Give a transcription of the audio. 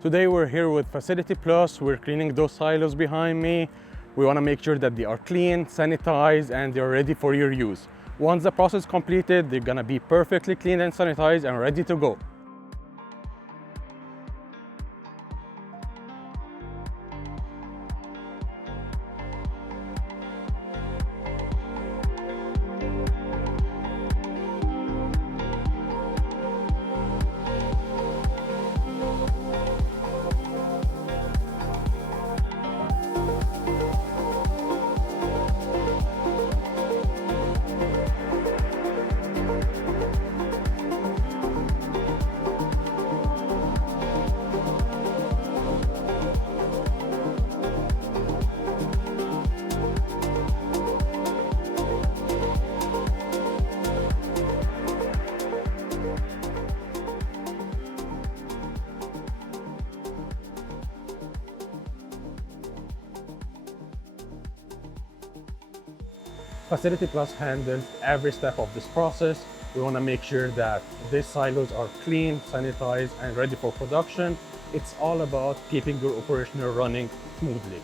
Today we're here with Facility Plus. We're cleaning those silos behind me. We want to make sure that they are clean, sanitized, and they're ready for your use. Once the process is completed, they're gonna be perfectly clean and sanitized and ready to go. Facility Plus handles every step of this process. We want to make sure that these silos are clean, sanitized, and ready for production. It's all about keeping your operation running smoothly.